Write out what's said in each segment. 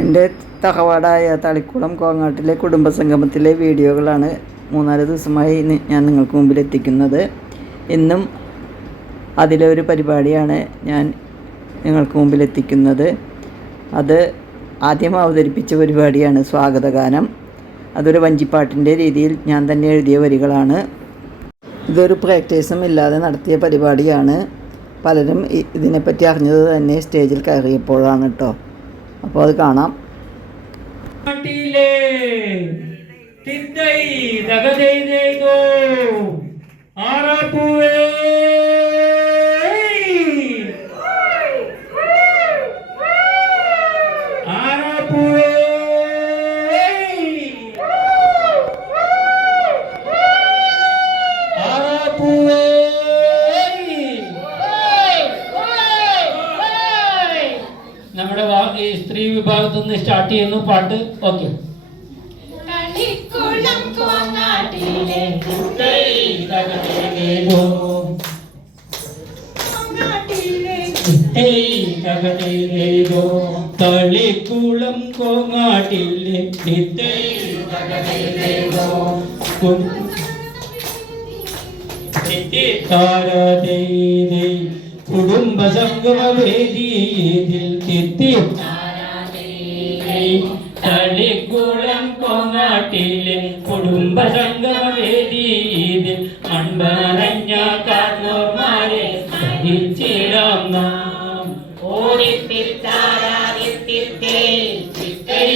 എന്റെ തറവാടായ തളിക്കുളം കോങ്ങാട്ടിലെ കുടുംബസംഗമത്തിലെ വീഡിയോകളാണ് മൂന്നാൽ ദിവസമായി ഞാൻ നിങ്ങൾക്ക് മുമ്പിൽ എത്തിക്കുന്നത് ഇന്നും അതിലെ ഒരു പരിപാടിയാണ് ഞാൻ നിങ്ങൾക്ക് മുമ്പിൽ എത്തിക്കുന്നത് അത് ആദ്യം അവതരിപ്പിച്ച പരിപാടിയാണ് സ്വാഗതഗാനം. അതൊരു വഞ്ചിപ്പാട്ടിന്റെ രീതിയിൽ ഞാൻ തന്നെ എഴുതിയ വരികളാണ്. ഇതൊരു പ്രാക്ടീസും ഇല്ലാതെ നടത്തിയ പരിപാടിയാണ്. പലരും ഇതിനെപ്പറ്റി അറിഞ്ഞത് തന്നെ സ്റ്റേജിൽ കയറിയപ്പോഴാണ് കേട്ടോ. അപ്പോൾ അത് കാണാം. നാട്ടിലെ തിത്തൈ തകതൈതോ സ്ത്രീ വിഭാഗത്തു നിന്ന് സ്റ്റാർട്ട് ചെയ്യുന്നു. പാട്ട് ഓക്കെ. കളിക്കുളം കോങ്ങാട്ടിലെ തളിക്കുളം കോങ്ങാട്ടില്ലേ കുടുംബ സംഗമ വേദിയിൽ തിത്തി തളിക്കുളം കൊങ്ങാട്ടിലെ കുടുംബ സംഗമ വേദിയിൽ മൺമറഞ്ഞ കാർന്നോർമാരെ സ്മരിച്ചിടാം നാം ഓരിത്തിത്താരാതിത്തിത്തേ ചിത്തൈ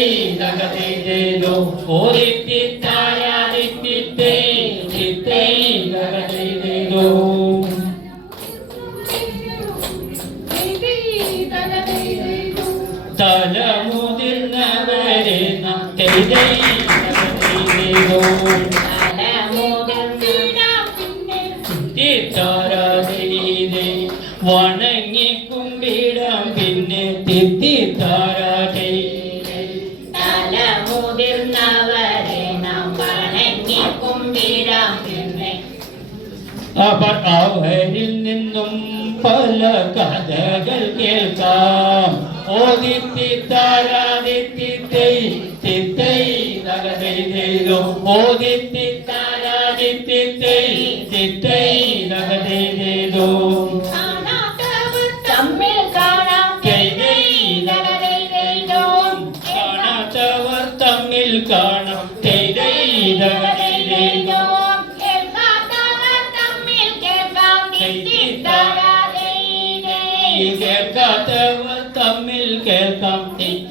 തകതൈതേതോ വണങ്ങി കുമ്പിടാം പിന്നെ തിത്തിത്താരാതീതേ മുതിർന്നവരെ നാം വണങ്ങി കുമ്പിടാം പിന്നെ അവർ അവരിൽ നിന്നും പല കഥകൾ കേൾക്കാം. ഓദിത്തിത്താരാദിത്തിത്തൈ തിത്തൈ தகதை தெய்தும் ஓதி தித்தாராதி தித்தை தித்தை தகதை தெய்தும் தம்மில்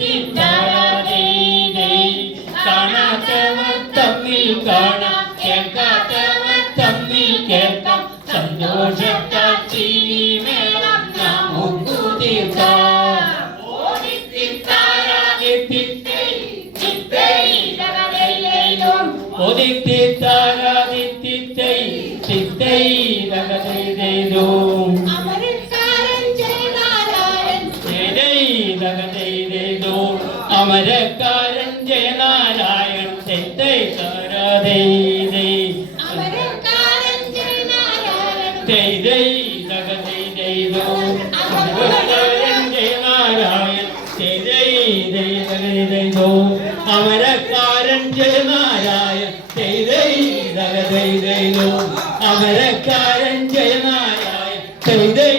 സന്തോഷത്താൽ ചിരിമേളം നമുക്ക് തീർക്കാം ഓദിത്തിത്താരാദിത്തിത്തൈ ചിത്തൈ തകതൈതൈതോ. ഓദിത്തിത്താരാദിത്തിത്തൈ ചിത്തൈ അമരക്കാരൻ തൈതൈതകതൈതൈതോ അമരക്കാരൻ ജയനാരായൺ തൈതൈ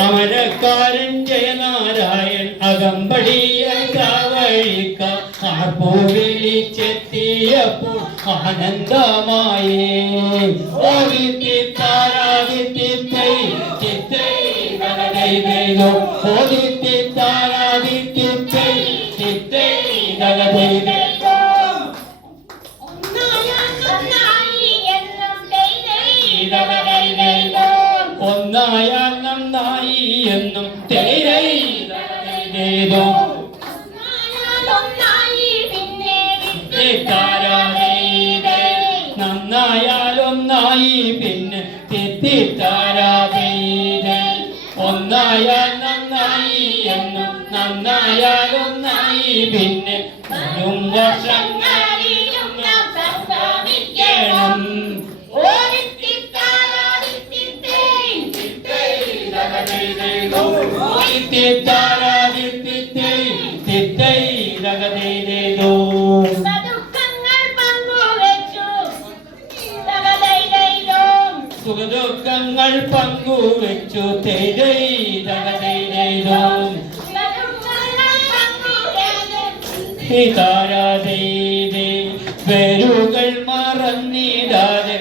അമരക്കാരൻ ജയനാരായൺ അകമ്പടിയ കാവഴിക്ക ആർപ്പോ വിളിച്ചെത്തിയപ്പോൾ ആനന്ദമായേ ഓദിത്തിത്താരാദിത്തിത്തൈ ചിത്തൈ തകതൈതൈതോ ഓദിത്തിത്താരാദിത്തിത്തൈ ചിത്തൈ തകതൈതൈതോ ഒന്നായി എന്നും ദൈവൈതകതൈതൈതോ. ഒന്നായ നന്നായി എന്നും തേരൈ തകതൈതൈതോ ഒന്നായി പിന്നെ തെറ്റിത്താരാവേരൽ ഒന്നായാൽ നന്നായി എന്നും നന്നായാൽ ഒന്നായി പിന്നെ വരും വർഷങ്ങളിലും നാം സംഭവിക്കണം ഓരിത്തിത്താരാതിത്തിത്തേ ജയ് ജയ് മറന്നിടാതെ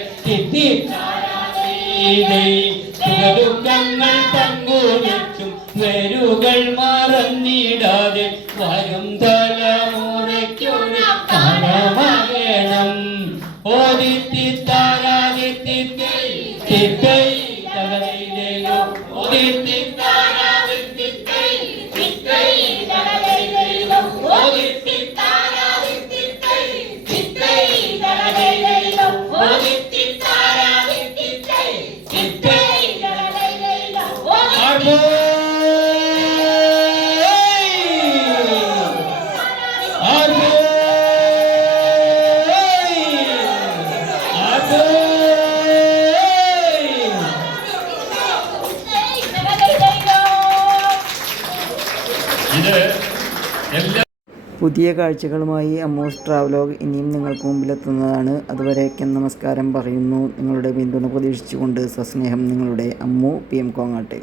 ദുഃഖങ്ങൾ പങ്കുലച്ചും പേരുകൾ മറന്നിടാതെ വരും തലമുറയ്ക്കൊരു കാലമാകണം ഓതിത്തി আমাকে പുതിയ കാഴ്ചകളുമായി അമ്മൂസ് ട്രാവലോഗ് ഇനിയും നിങ്ങൾക്ക് മുമ്പിലെത്തുന്നതാണ്. അതുവരേക്കും നമസ്കാരം പറയുന്നു. നിങ്ങളുടെ പിന്തുണ പ്രതീക്ഷിച്ചുകൊണ്ട് സസ്നേഹം നിങ്ങളുടെ അമ്മു പി എം കോങ്ങാട്ടെ.